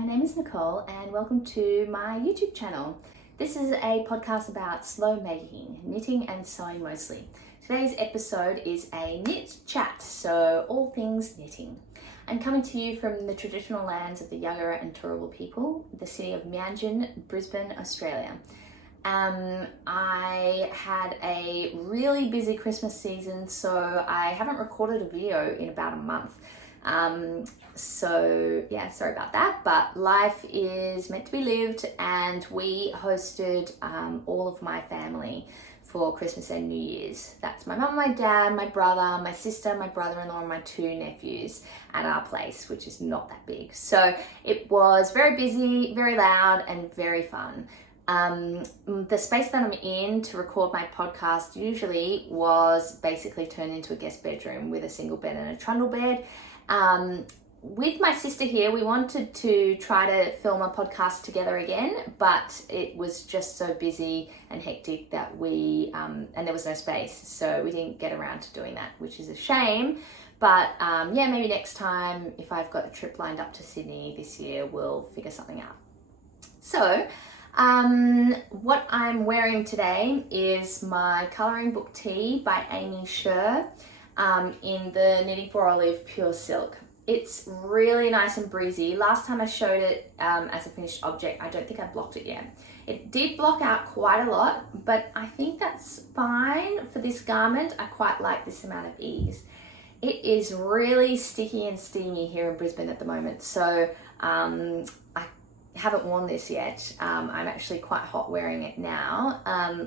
my name is Nicole and welcome to my YouTube channel. This is a podcast about slow making, knitting and sewing mostly. Today's episode is a knit chat, so all things knitting. I'm coming to you from the traditional lands of the Yagara and Turrbal people, the city of Mianjin, Brisbane, Australia. I had a really busy Christmas season, so I haven't recorded a video in about a month. So yeah, sorry about that, but life is meant to be lived, and we hosted all of my family for Christmas and New Year's. That's my mum, my dad, my brother, my sister, my brother-in-law, and my two nephews at our place, which is not that big. So it was very busy, very loud, and very fun. The space that I'm in to record my podcast usually was basically turned into a guest bedroom with a single bed and a trundle bed. With my sister here, we wanted to try to film a podcast together again, but it was just so busy and hectic that and there was no space, so we didn't get around to doing that, which is a shame. But yeah, maybe next time, if I've got a trip lined up to Sydney this year, we'll figure something out. So what I'm wearing today is my colouring book tee by Amy Sher in the Knitting for Olive Pure Silk. It's really nice and breezy. Last time I showed it as a finished object, I don't think I blocked it yet. It did block out quite a lot, but I think that's fine for this garment. I quite like this amount of ease. It is really sticky and steamy here in Brisbane at the moment, so I haven't worn this yet. I'm actually quite hot wearing it now.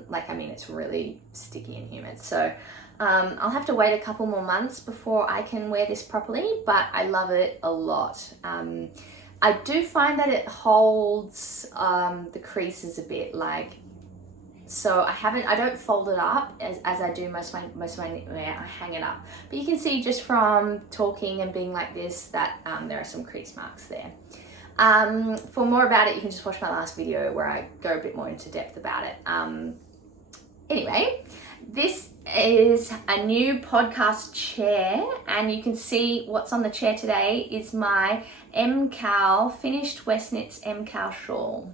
It's really sticky and humid, so I'll have to wait a couple more months before I can wear this properly, but I love it a lot. I do find that it holds the creases a bit, so I don't fold it up as I do most of my knitwear. I hang it up, but you can see just from talking and being like this that there are some crease marks there. For more about it, you can just watch my last video where I go a bit more into depth about it. Anyway, this is a new podcast chair, and you can see what's on the chair today is my MCal finished West Knits MCal shawl.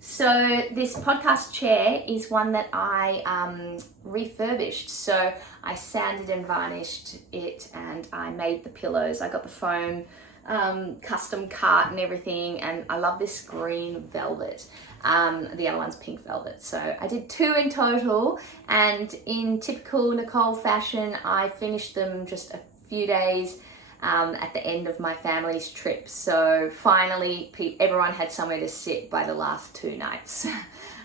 So this podcast chair is one that I refurbished. So I sanded and varnished it, and I made the pillows. I got the foam custom cut and everything, and I love this green velvet. The other one's pink velvet. So I did two in total, and in typical Nicole fashion, I finished them just a few days at the end of my family's trip. So finally everyone had somewhere to sit by the last two nights.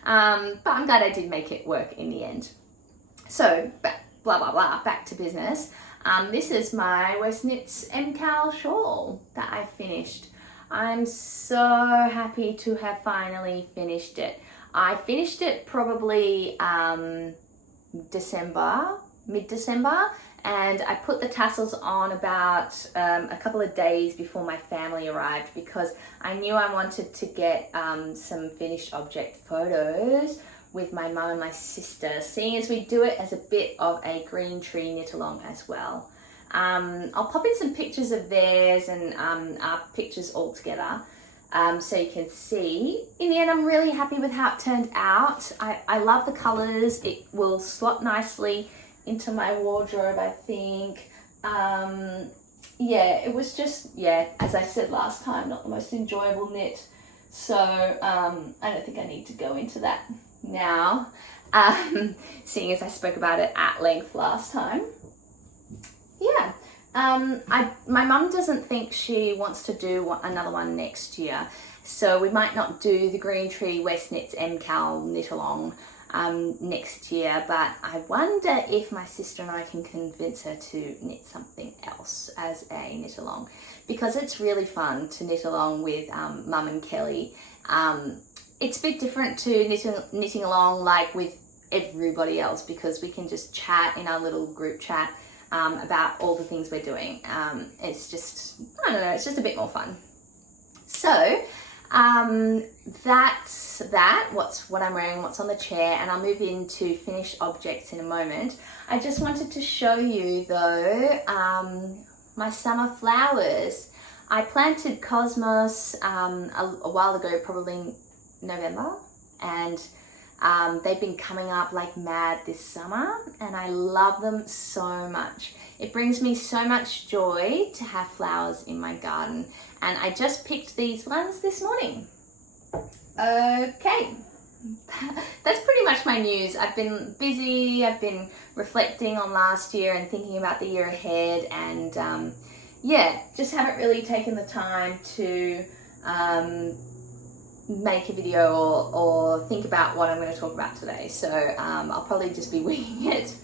But I'm glad I did make it work in the end. So back to business. This is my West Knits MCal shawl that I finished. I'm so happy to have finally finished it. I finished it probably mid-December, and I put the tassels on about a couple of days before my family arrived, because I knew I wanted to get some finished object photos with my mum and my sister, seeing as we do it as a bit of a green tree knit along as well. I'll pop in some pictures of theirs and our pictures all together so you can see. In the end, I'm really happy with how it turned out. I love the colours. It will slot nicely into my wardrobe, I think. Yeah, it was just, as I said last time, not the most enjoyable knit. So I don't think I need to go into that now, seeing as I spoke about it at length last time. Yeah, my mum doesn't think she wants to do another one next year, so we might not do the Green Tree West Knits MCal knit along next year, but I wonder if my sister and I can convince her to knit something else as a knit along, because it's really fun to knit along with Mum and Kelly. It's a bit different to knitting along like with everybody else, because we can just chat in our little group chat about all the things we're doing. It's just, I don't know, it's just a bit more fun. So that's what I'm wearing, what's on the chair, and I'll move into finished objects in a moment. I just wanted to show you though my summer flowers. I planted Cosmos a while ago, probably November, and they've been coming up like mad this summer, and I love them so much. It brings me so much joy to have flowers in my garden, and I just picked these ones this morning. Okay, that's pretty much my news. I've been busy, I've been reflecting on last year and thinking about the year ahead, and yeah, just haven't really taken the time to make a video or think about what I'm going to talk about today. So I'll probably just be winging it.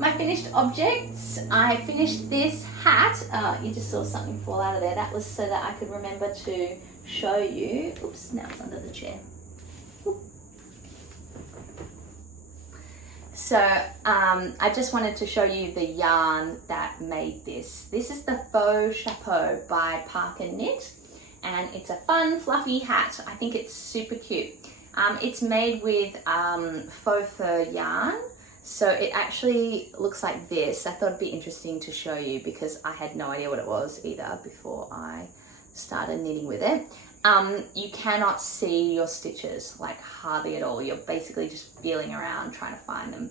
My finished objects, I finished this hat. You just saw something fall out of there. That was so that I could remember to show you. Oops, now it's under the chair. So I just wanted to show you the yarn that made this. This is the Faux Chapeau by Parker Knit, and it's a fun fluffy hat. I think it's super cute. It's made with faux fur yarn, so it actually looks like this. I thought it'd be interesting to show you because I had no idea what it was either before I started knitting with it. You cannot see your stitches, like hardly at all. You're basically just feeling around trying to find them,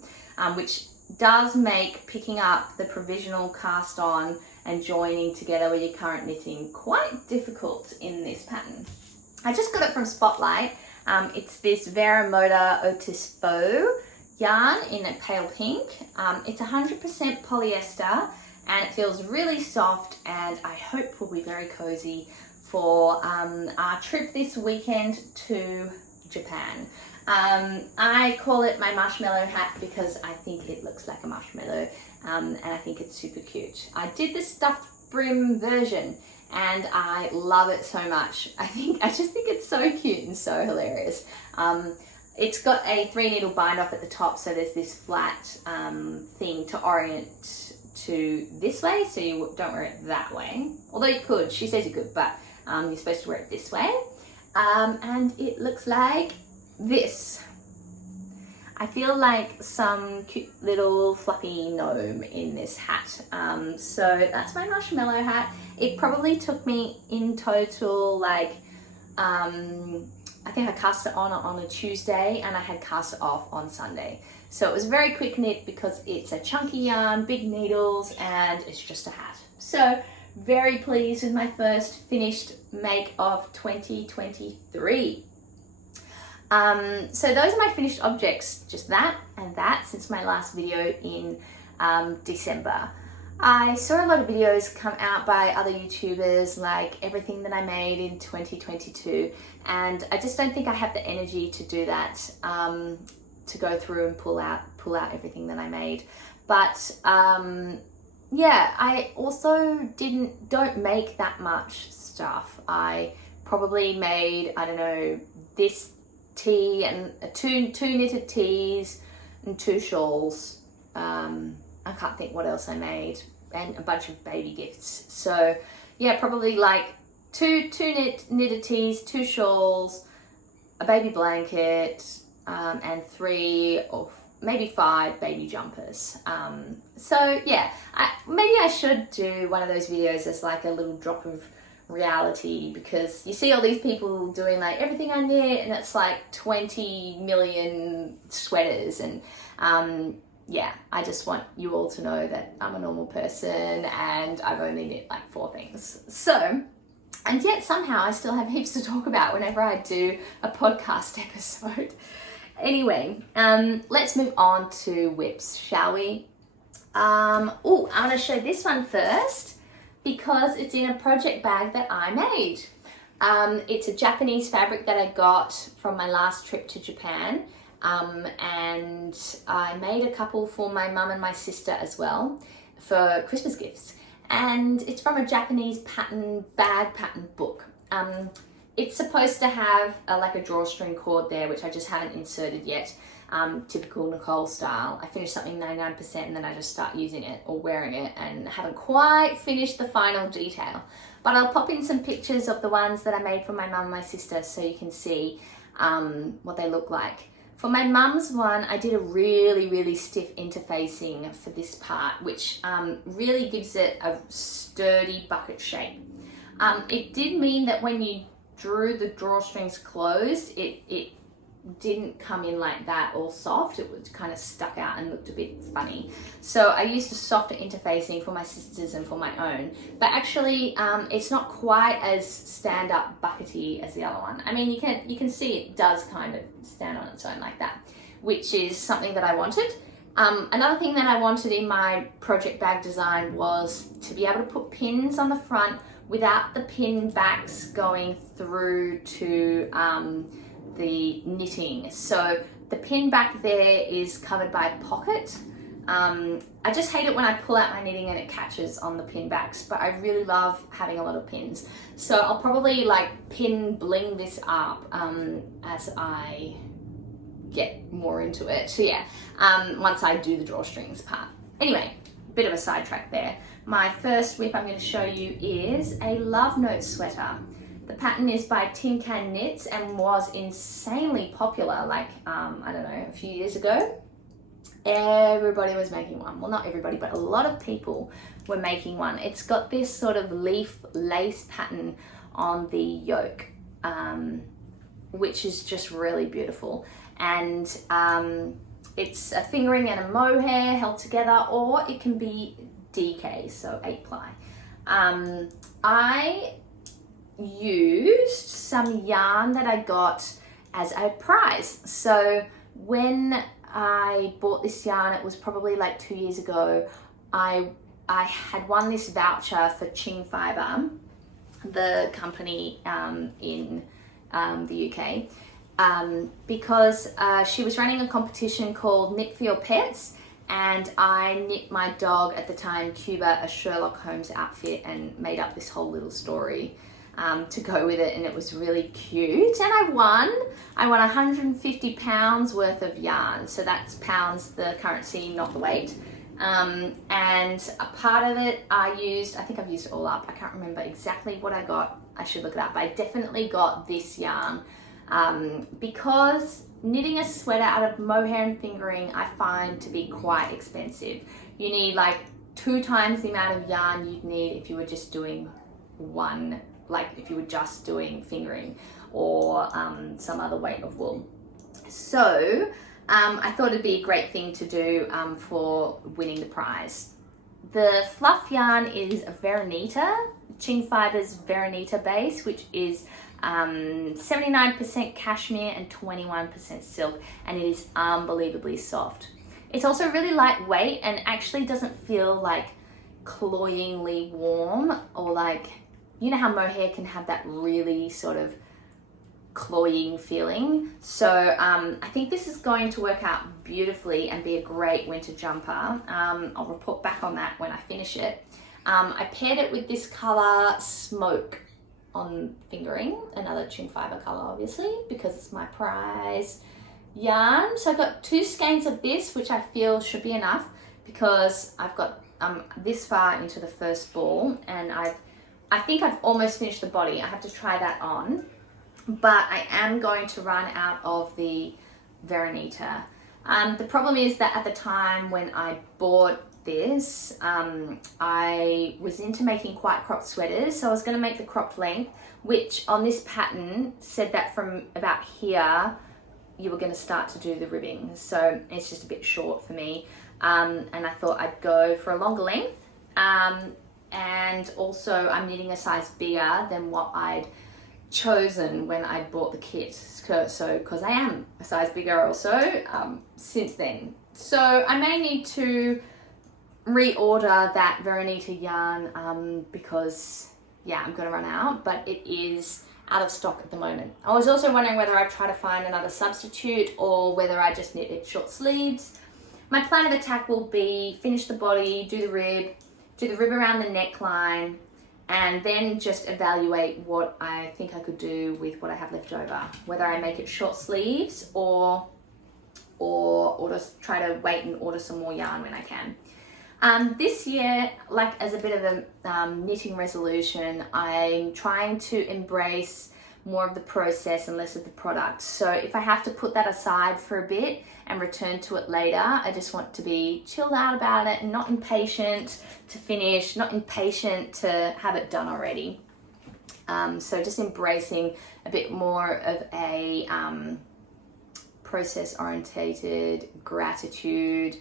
which does make picking up the provisional cast on and joining together with your current knitting quite difficult in this pattern. I just got it from Spotlight. It's this Vera Moda Otis Faux yarn in a pale pink. It's 100% polyester, and it feels really soft, and I hope will be very cozy for our trip this weekend to Japan. I call it my marshmallow hat because I think it looks like a marshmallow, and I think it's super cute. I did the stuffed brim version and I love it so much. I just think it's so cute and so hilarious. It's got a 3 needle bind off at the top, so there's this flat thing to orient to this way, so you don't wear it that way. Although you could, she says you could, but you're supposed to wear it this way. And it looks like this. I feel like some cute little fluffy gnome in this hat. So that's my marshmallow hat. It probably took me in total like, I think I cast it on a Tuesday and I had cast it off on Sunday. So it was a very quick knit because it's a chunky yarn, big needles, and it's just a hat. So very pleased with my first finished make of 2023. So those are my finished objects, just that and that, since my last video in December. I saw a lot of videos come out by other YouTubers, like everything that I made in 2022, and I just don't think I have the energy to do that, to go through and pull out everything that I made. But yeah, I also don't make that much stuff. I probably made, I don't know, this tee and two knitted tees and 2 shawls. I can't think what else I made, and a bunch of baby gifts. So yeah, probably like two knitted tees, 2 shawls, a baby blanket, and 3 or maybe 5 baby jumpers. So yeah, maybe I should do one of those videos as like a little drop of reality, because you see all these people doing like everything I knit, and it's like 20 million sweaters, and yeah, I just want you all to know that I'm a normal person and I've only knit like 4 things. So, and yet somehow I still have heaps to talk about whenever I do a podcast episode. Anyway, let's move on to whips, shall we? Oh, I'm gonna show this one first because it's in a project bag that I made. It's a Japanese fabric that I got from my last trip to Japan. And I made a couple for my mum and my sister as well for Christmas gifts. And it's from a Japanese bag pattern book. It's supposed to have like a drawstring cord there, which I just haven't inserted yet. Typical Nicole style. I finished something 99% and then I just start using it or wearing it, and haven't quite finished the final detail. But I'll pop in some pictures of the ones that I made for my mum and my sister so you can see what they look like. For my mum's one, I did a really stiff interfacing for this part, which really gives it a sturdy bucket shape. It did mean that when you drew the drawstrings closed, it didn't come in like that all soft. It was kind of stuck out and looked a bit funny. So I used a softer interfacing for my sisters and for my own. But actually, it's not quite as stand-up buckety as the other one. I mean, you can see it does kind of stand on its own like that, which is something that I wanted. Another thing that I wanted in my project bag design was to be able to put pins on the front without the pin backs going through to the knitting. So the pin back there is covered by a pocket. I just hate it when I pull out my knitting and it catches on the pin backs, but I really love having a lot of pins. So I'll probably like pin bling this up as I get more into it. So yeah, once I do the drawstrings part. Anyway, bit of a sidetrack there. My first whip I'm going to show you is a Love Note sweater. The pattern is by Tin Can Knits and was insanely popular, like, I don't know, a few years ago. Everybody was making one. Well, not everybody, but a lot of people were making one. It's got this sort of leaf lace pattern on the yoke, which is just really beautiful. And it's a fingering and a mohair held together, or it can be DK, so 8-ply. I used some yarn that I got as a prize. So when I bought this yarn, it was probably like 2 years ago, I had won this voucher for Ching Fibre, the company in the UK, because she was running a competition called Knit for Your Pets, and I knit my dog at the time, Cuba, a Sherlock Holmes outfit and made up this whole little story to go with it, and it was really cute. And I won 150 pounds worth of yarn. So that's pounds, the currency, not the weight. And a part of it I think I've used it all up. I can't remember exactly what I got. I should look it up. I definitely got this yarn because knitting a sweater out of mohair and fingering I find to be quite expensive. You need like 2 times the amount of yarn you'd need if you were just doing one, like if you were just doing fingering or some other weight of wool. So I thought it'd be a great thing to do for winning the prize. The fluff yarn is Veronita, Ching Fibre's Veronita base, which is 79% cashmere and 21% silk, and it is unbelievably soft. It's also really lightweight and actually doesn't feel like cloyingly warm, or like, you know how mohair can have that really sort of cloying feeling. So I think this is going to work out beautifully and be a great winter jumper. I'll report back on that when I finish it. I paired it with this color Smoke on fingering, another Ching Fibre color obviously, because it's my prize yarn. So I've got 2 skeins of this, which I feel should be enough because I've got this far into the first ball, and I think I've almost finished the body. I have to try that on, but I am going to run out of the Veronita. The problem is that at the time when I bought this, I was into making quite cropped sweaters, so I was going to make the cropped length, which on this pattern said that from about here you were going to start to do the ribbing, so it's just a bit short for me, and I thought I'd go for a longer length. And also I'm knitting a size bigger than what I'd chosen when I bought the kit, so because I am a size bigger also since then. So I may need to reorder that Veronita yarn because yeah, I'm gonna run out, but it is out of stock at the moment. I was also wondering whether I'd try to find another substitute or whether I just knit it short sleeves. My plan of attack will be finish the body, do the rib around the neckline, and then just evaluate what I think I could do with what I have left over. Whether I make it short sleeves or just try to wait and order some more yarn when I can. This year, like as a bit of a knitting resolution, I'm trying to embrace more of the process and less of the product. So if I have to put that aside for a bit and return to it later, I just want to be chilled out about it and not impatient to finish, not impatient to have it done already. So just embracing a bit more of a process orientated gratitude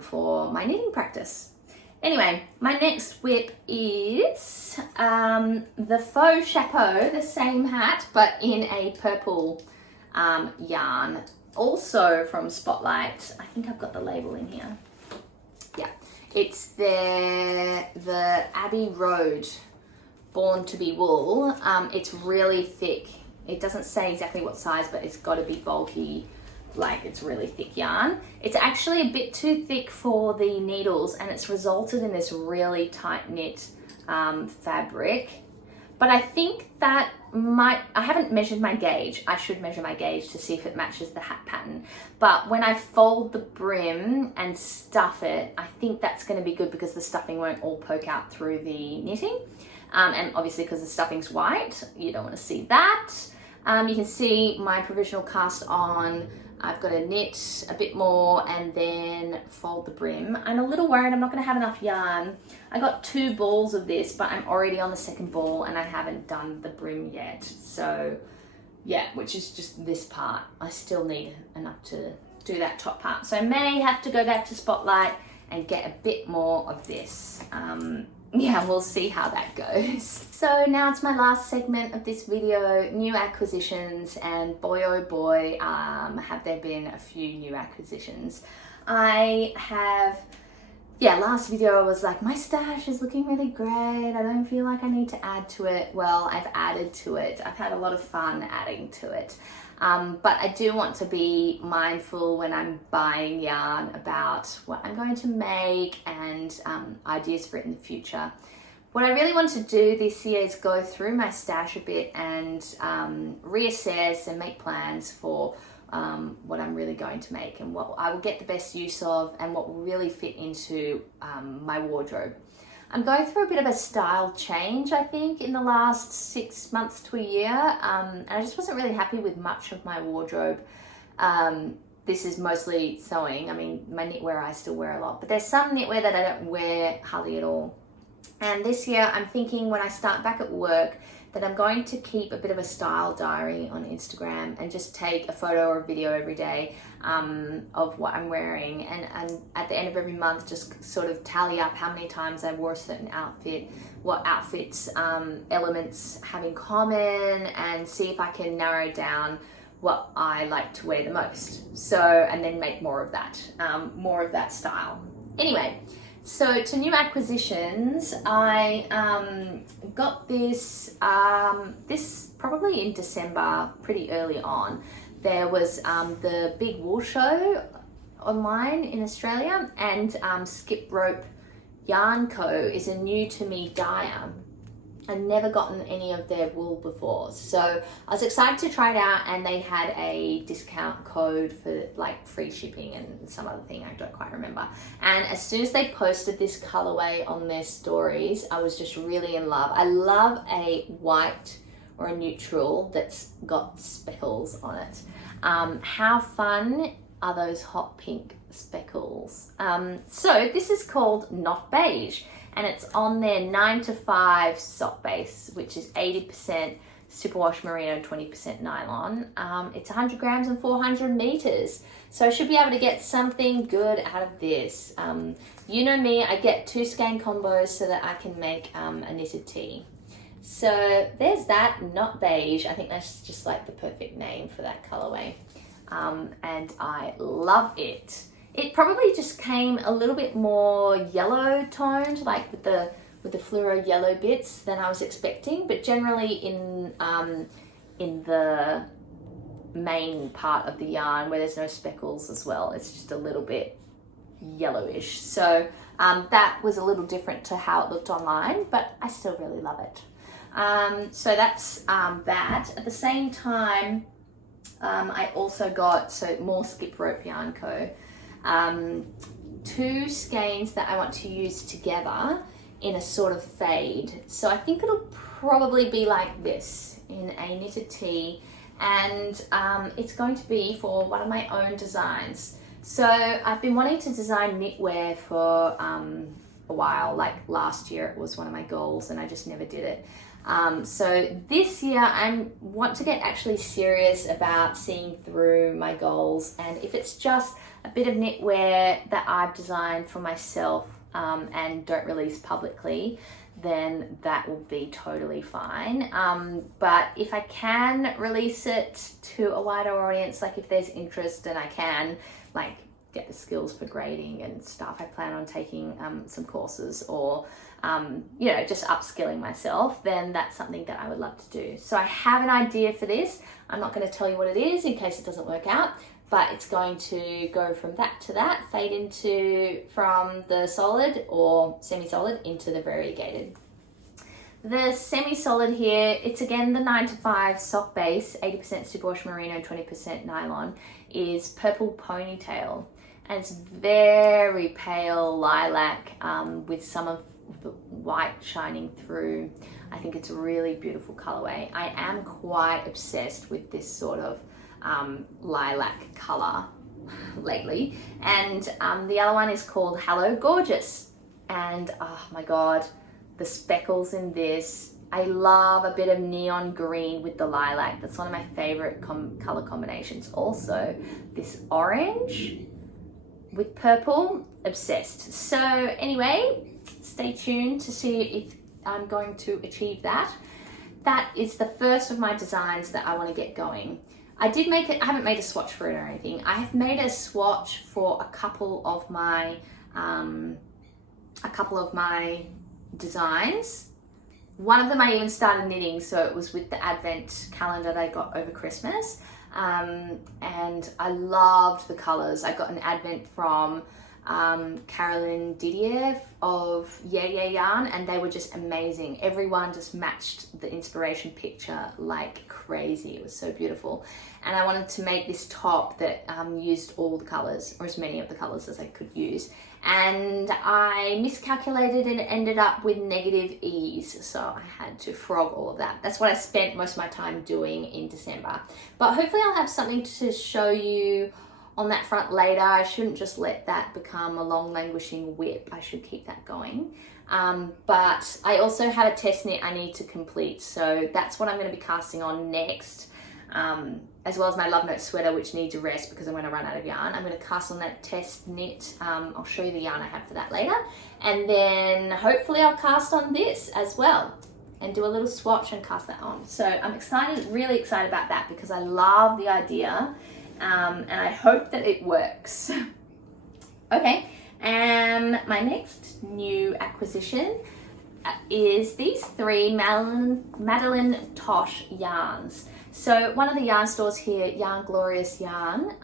for my knitting practice. Anyway, my next whip is the faux chapeau, the same hat, but in a purple yarn. Also from Spotlight. I think I've got the label in here. Yeah, it's the Abbey Road Born to Be Wool. It's really thick. It doesn't say exactly what size, but it's got to be bulky. Like, it's really thick yarn. It's actually a bit too thick for the needles, and it's resulted in this really tight knit fabric. But I think that I haven't measured my gauge. I should measure my gauge to see if it matches the hat pattern. But when I fold the brim and stuff it, I think that's going to be good because the stuffing won't all poke out through the knitting. And obviously because the stuffing's white, you don't want to see that. You can see my provisional cast on. I've got to knit a bit more and then fold the brim. I'm a little worried I'm not going to have enough yarn. I got 2 balls of this, but I'm already on the second ball and I haven't done the brim yet. So yeah, which is just this part. I still need enough to do that top part. So I may have to go back to Spotlight and get a bit more of this. Yeah, we'll see how that goes. So now it's my last segment of this video, new acquisitions, and boy oh boy, have there been a few new acquisitions. Last video I was like, my stash is looking really great. I don't feel like I need to add to it. Well, I've added to it. I've had a lot of fun adding to it. But I do want to be mindful when I'm buying yarn about what I'm going to make and ideas for it in the future. What I really want to do this year is go through my stash a bit and reassess and make plans for what I'm really going to make and what I will get the best use of and what will really fit into my wardrobe. I'm going through a bit of a style change, I think, in the last 6 months to a year, and I just wasn't really happy with much of my wardrobe. This is mostly sewing. I mean, my knitwear I still wear a lot, but there's some knitwear that I don't wear hardly at all. And this year I'm thinking when I start back at work that I'm going to keep a bit of a style diary on Instagram and just take a photo or a video every day of what I'm wearing, and at the end of every month just sort of tally up how many times I wore a certain outfit, what outfits elements have in common, and see if I can narrow down what I like to wear the most. So, and then make more of that style. Anyway, so to new acquisitions, I got this probably in December, pretty early on. There was the Big Wool Show online in Australia, and Skip Rope Yarn Co. is a new to me dyer. I'd never gotten any of their wool before, so I was excited to try it out, and they had a discount code for like free shipping and some other thing I don't quite remember. And as soon as they posted this colorway on their stories, I was just really in love. I love a white or a neutral that's got speckles on it. How fun are those hot pink speckles? So this is called Not Beige, and it's on their 9 to 5 sock base, which is 80% superwash merino, 20% nylon. It's 100 grams and 400 meters. So I should be able to get something good out of this. You know me, I get 2 skein combos so that I can make a knitted tee. So there's that, Not Beige. I think that's just like the perfect name for that colorway. And I love it. It probably just came a little bit more yellow toned, like with the fluoro yellow bits than I was expecting, but generally in the main part of the yarn where there's no speckles as well, it's just a little bit yellowish. So that was a little different to how it looked online, but I still really love it. So that's that. At the same time, I also got more Skip Rope Yarn Co. 2 skeins that I want to use together in a sort of fade. So I think it'll probably be like this in a knitted tee, and it's going to be for one of my own designs. So I've been wanting to design knitwear for a while, like last year it was one of my goals and I just never did it. So this year I want to get actually serious about seeing through my goals, and if it's just a bit of knitwear that I've designed for myself and don't release publicly, then that will be totally fine. But if I can release it to a wider audience, like if there's interest and I can like get the skills for grading and stuff, I plan on taking some courses or you know, just upskilling myself, then that's something that I would love to do. So I have an idea for this. I'm not going to tell you what it is in case it doesn't work out, but it's going to go from that to that, fade into from the solid or semi-solid into the variegated. The semi-solid here, it's again the 9 to 5 sock base, 80% superwash merino, 20% nylon, is Purple Ponytail. And it's very pale lilac with some of the white shining through. I think it's a really beautiful colorway. I am quite obsessed with this sort of lilac color lately. And the other one is called Hello Gorgeous. And oh my God, the speckles in this. I love a bit of neon green with the lilac. That's one of my favorite color combinations. Also, this orange with purple, obsessed. So anyway, stay tuned to see if I'm going to achieve that. That is the first of my designs that I want to get going. I haven't made a swatch for it or anything. I have made a swatch for a couple of my designs. One of them I even started knitting, so it was with the advent calendar that I got over Christmas. And I loved the colors. I got an advent from Carolyn Didier of Yeah Yeah Yarn, and they were just amazing. Everyone just matched the inspiration picture like crazy. It was so beautiful. And I wanted to make this top that used all the colors, or as many of the colors as I could use. And I miscalculated and ended up with negative ease, so I had to frog all of that. That's what I spent most of my time doing in December. But hopefully I'll have something to show you on that front later. I shouldn't just let that become a long languishing whip. I should keep that going. But I also have a test knit I need to complete, so that's what I'm going to be casting on next. As well as my Love Note sweater, which needs a rest because I'm going to run out of yarn. I'm going to cast on that test knit. I'll show you the yarn I have for that later. And then hopefully I'll cast on this as well and do a little swatch and cast that on. So I'm excited, really excited about that because I love the idea and I hope that it works. Okay, and my next new acquisition is these 3 Madeline Tosh yarns. So one of the yarn stores here, Yarn Glorious Yarn,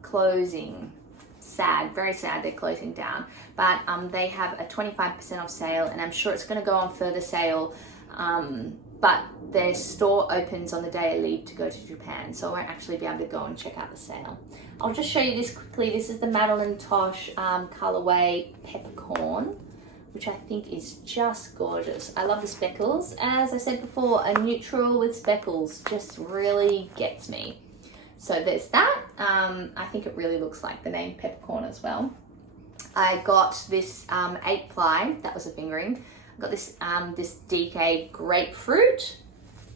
closing. Sad, very sad they're closing down. But they have a 25% off sale, and I'm sure it's going to go on further sale. But their store opens on the day I leave to go to Japan, so I won't actually be able to go and check out the sale. I'll just show you this quickly. This is the Madeline Tosh colorway Peppercorn, which I think is just gorgeous. I love the speckles. As I said before, a neutral with speckles just really gets me. So there's that. I think it really looks like the name Peppercorn as well. I got this 8-ply, that was a fingering. I got this this DK Grapefruit.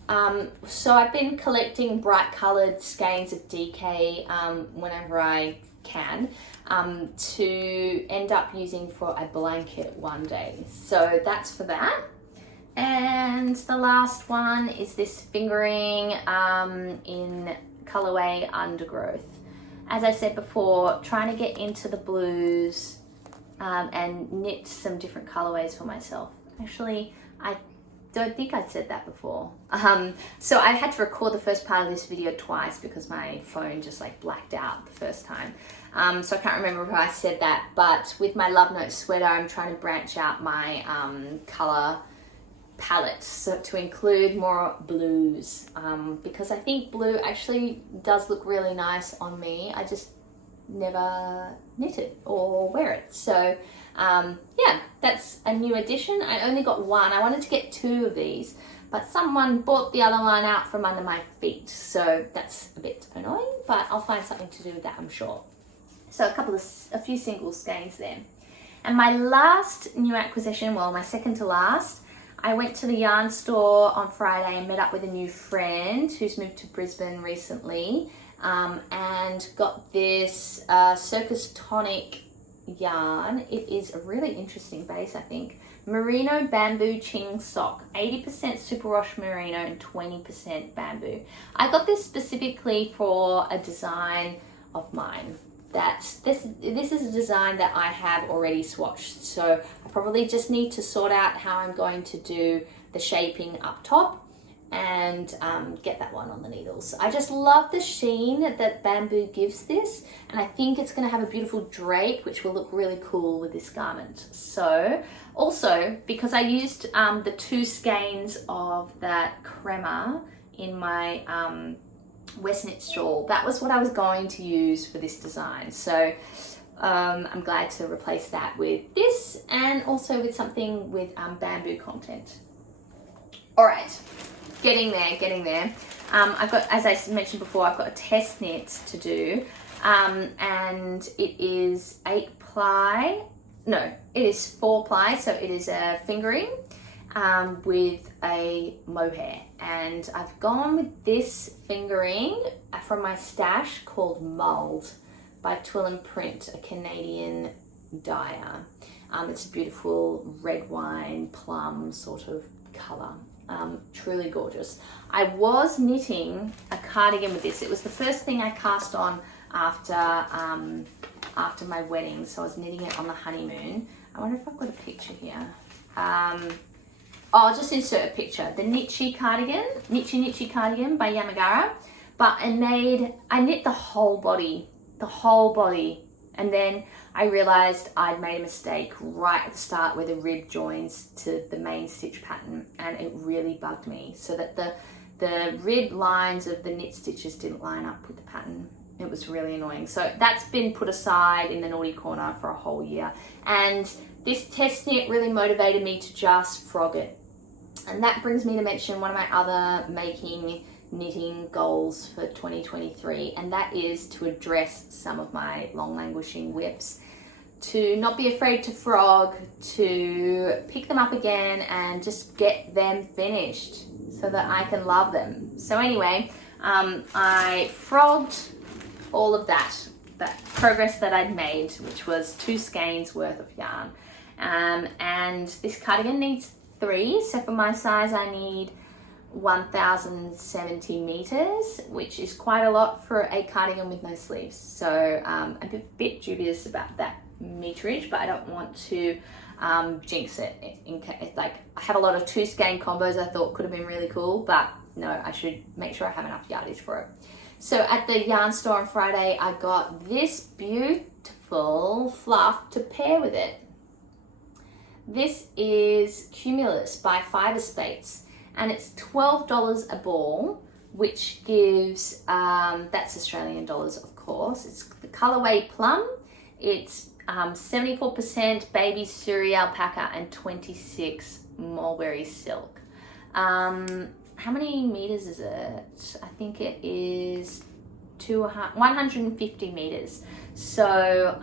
So I've been collecting bright colored skeins of DK whenever I can. To end up using for a blanket one day. So that's for that. And the last one is this fingering in colorway Undergrowth. As I said before, trying to get into the blues and knit some different colorways for myself. Actually, I don't think I said that before. So I had to record the first part of this video twice because my phone just like blacked out the first time. So I can't remember if I said that, but with my Love Note sweater, I'm trying to branch out my color palette so to include more blues because I think blue actually does look really nice on me. I just never knit it or wear it. So yeah, that's a new addition. I only got one. I wanted to get 2 of these, but someone bought the other one out from under my feet, so that's a bit annoying, but I'll find something to do with that, I'm sure. So a few single skeins there. And my last new acquisition, well, my second to last, I went to the yarn store on Friday and met up with a new friend who's moved to Brisbane recently, and got this Circus Tonic yarn. It is a really interesting base, I think. Merino Bamboo Ching Sock, 80% superwash merino and 20% bamboo. I got this specifically for a design of mine. This is a design that I have already swatched, so I probably just need to sort out how I'm going to do the shaping up top and get that one on the needles. I just love the sheen that bamboo gives this, and I think it's going to have a beautiful drape which will look really cool with this garment. So also, because I used the 2 skeins of that crema in my West Knit shawl, that was what I was going to use for this design. So I'm glad to replace that with this, and also with something with bamboo content. All right, getting there. I've got, as I mentioned before, I've got a test knit to do, and it is 8 ply. No, it is 4 ply, so it is a fingering with a mohair, and I've gone with this fingering from my stash called Mulled by Twill and Print, a Canadian dyer. It's a beautiful red wine plum sort of color, truly gorgeous. I was knitting a cardigan with this. It was the first thing I cast on after my wedding, so I was knitting it on the honeymoon. I wonder if I've got a picture here. I'll just insert a picture. The Nitchy cardigan by Yamagara. But I knit the whole body, and then I realized I'd made a mistake right at the start where the rib joins to the main stitch pattern, and it really bugged me, so that the rib lines of the knit stitches didn't line up with the pattern. It was really annoying. So that's been put aside in the naughty corner for a whole year. And this test knit really motivated me to just frog it. And that brings me to mention one of my other knitting goals for 2023, and that is to address some of my long languishing whips, to not be afraid to frog, to pick them up again and just get them finished so that I can love them. So anyway, I frogged all of that progress that I'd made, which was 2 skeins worth of yarn. And this cardigan needs 3, so for my size I need 1070 meters, which is quite a lot for a cardigan with no sleeves. So I'm a bit dubious about that meterage, but I don't want to jinx it. Like, I have a lot of 2 skein combos I thought could have been really cool, but no, I should make sure I have enough yardage for it. So at the yarn store on Friday, I got this beautiful fluff to pair with it. This is Cumulus by Fibre Spates, and it's $12 a ball, which gives, that's Australian dollars, of course. It's the colorway plum. It's 74% baby Suri alpaca and 26 mulberry silk. How many meters is it? I think it is 150 meters. So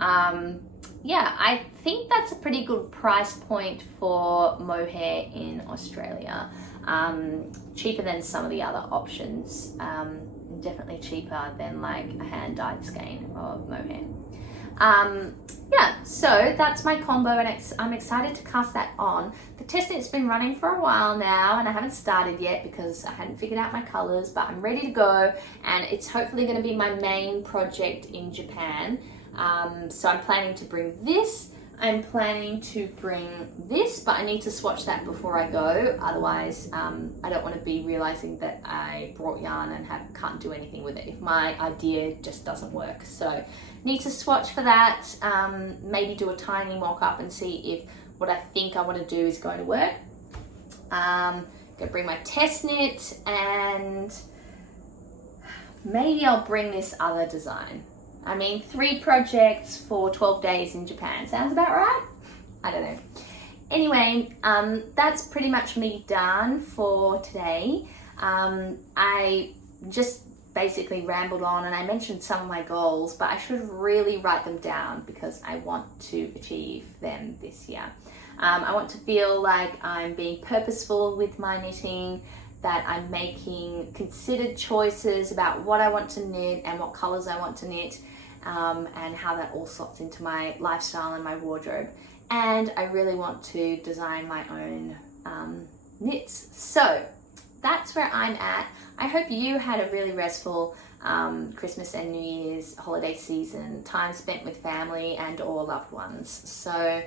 yeah, I think that's a pretty good price point for mohair in Australia. Cheaper than some of the other options. Definitely cheaper than like a hand-dyed skein of mohair. Yeah, so that's my combo, and I'm excited to cast that on. The test knit's been running for a while now, and I haven't started yet because I hadn't figured out my colors, but I'm ready to go, and it's hopefully going to be my main project in Japan. So I'm planning to bring this. I'm planning to bring this, but I need to swatch that before I go. Otherwise, I don't want to be realizing that I brought yarn and can't do anything with it if my idea just doesn't work. So need to swatch for that, maybe do a tiny mock-up and see if what I think I want to do is going to work. Gonna bring my test knit, and maybe I'll bring this other design. I mean, 3 projects for 12 days in Japan. Sounds about right? I don't know. Anyway, that's pretty much me done for today. I just basically rambled on, and I mentioned some of my goals, but I should really write them down because I want to achieve them this year. I want to feel like I'm being purposeful with my knitting, that I'm making considered choices about what I want to knit and what colors I want to knit, and how that all slots into my lifestyle and my wardrobe. And I really want to design my own knits. So that's where I'm at. I hope you had a really restful Christmas and New Year's holiday season, time spent with family and or loved ones. So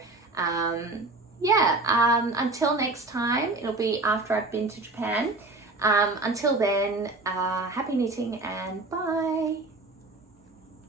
until next time, it'll be after I've been to Japan. Until then, happy knitting and bye.